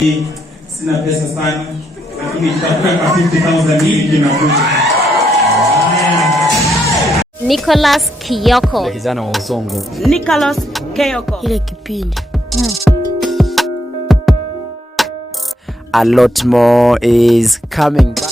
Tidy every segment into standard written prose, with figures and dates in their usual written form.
Sina pesa sana, lakini tutakuwa kwa 50,000 hili kinakuja. Nicholas Kiyoko. Ile kijana wa Usongo. Nicholas Kiyoko. Ile kipindi. A lot more is coming back.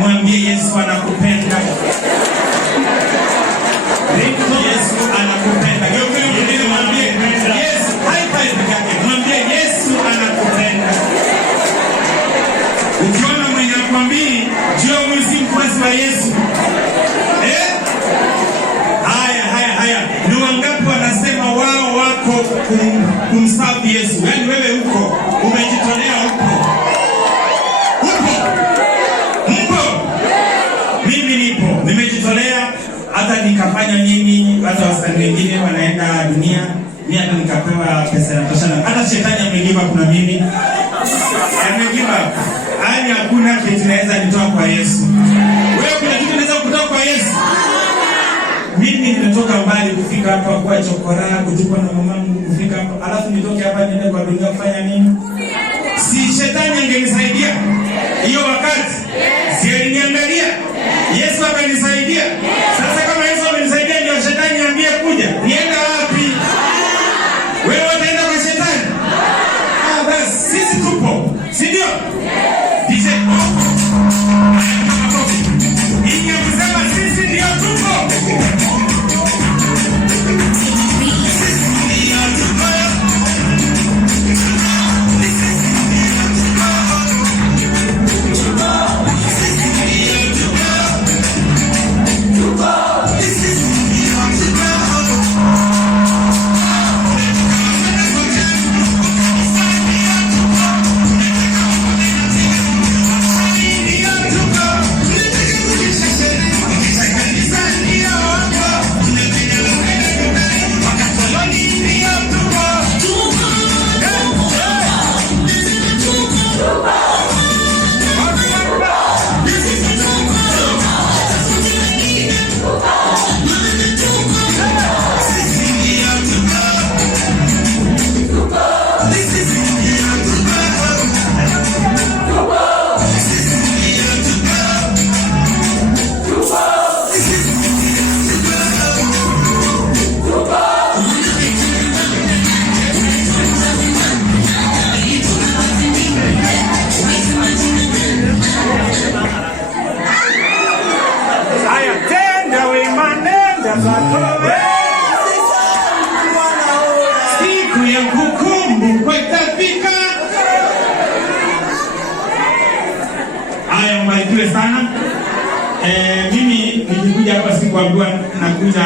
Mwambie Yesu anakupenda. Yesu anakupenda. Mwambie Yesu, high five yake. Mwambie Yesu anakupenda. Ukiona mwenye akwambii, jua huyu si mfuasi wa Yesu. Haya. Ni wangapi wanasema wao wako kumsafu Yesu? Yaani wewe uko, umejitolea huko. Nimejitolea hata nikafanya nini, hata wasanii wengine wanaenda dunia, mimi hata nikapewa pesa ya toshana. Hata shetani amegiva kuna mimi. Amegiva. Yaani hakuna kitu naweza nitoa kwa Yesu. Wewe kuna kitu unaweza kutoa kwa Yesu? Mimi nimetoka mbali kufika hapa kwa chokora, kuchukua na mamangu kufika hapa. Alafu nitoke hapa niende kwa dunia kufanya nini? Si shetani angenisaidia hiyo wakati? Si aliniangalia? Yesu amenisaidia. Sasa kama Yesu amenisaidia ndio shetani niambie kuja. Nienda wapi? Wewe utaenda kwa shetani? Basi sisi tupo. Si ndio? Dice Ingia kusema sisi ndio tupo. Go! ya kukumbu kwa itafika. Haya, mbarikiwe sana. Mimi nikikuja hapa sikuambiwa nakuja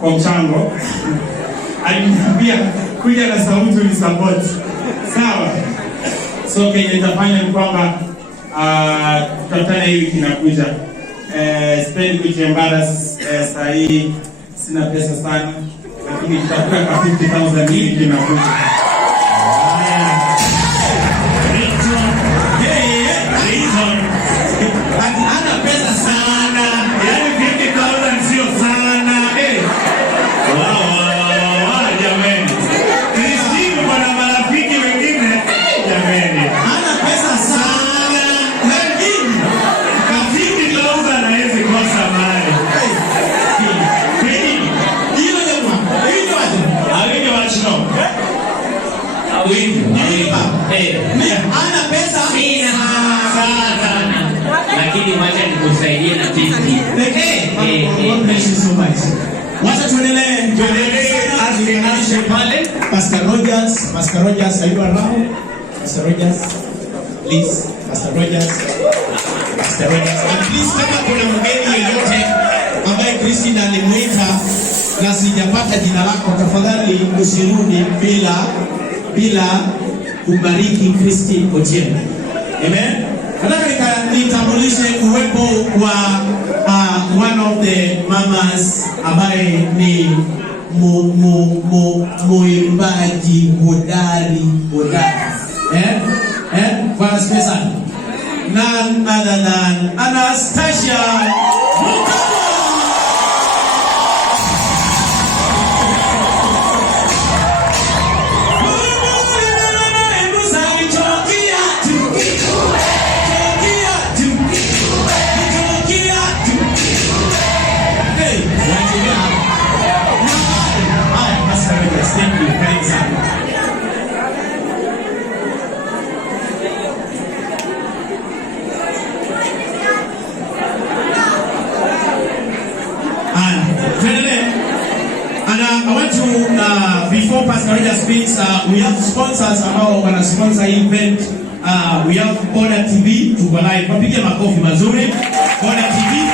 kwa mchango. Aliniambia kuja na sauti ni support. Sawa. So kenye nitafanya ni kwamba tutatana hii wiki inakuja. Sipendi kujiembarrass saa hii, sina pesa sana, lakini nitakuwa kwa 50,000 hii wiki inakuja. Ana pesa sana, yaani 50,000 sio sana. Wow, jamani. Kristimu kuna marafiki wengine, jamani. Ana pesa sana, lakini kwa 50,000 hawezi kosa mali. Hilo jamaa, hilo waje. Hawezi wachino. Ana pesa sana. Lakini wacha nikusaidie na binti. Wacha tuendelee azikanishe pale. Pastor Rogers, are you around? Pastor Rogers, please. Pastor Rogers. And please, kama kuna mgeni yeyote ambaye Christine alimuita na sijapata jina lako, tafadhali usirudi bila kubariki Christine Otieno. Amen. Nataka nitambulishe uwepo wa one of the mamas ambaye ni muimbaji hodari. Kwa spesa none other than Anastasia. Thank you. Thanks. And I want to, before Pastor Roger speaks, we have sponsors ambao wana sponsor event. We have Bona TV, tuko live. Wapige makofi mazuri. Bona TV.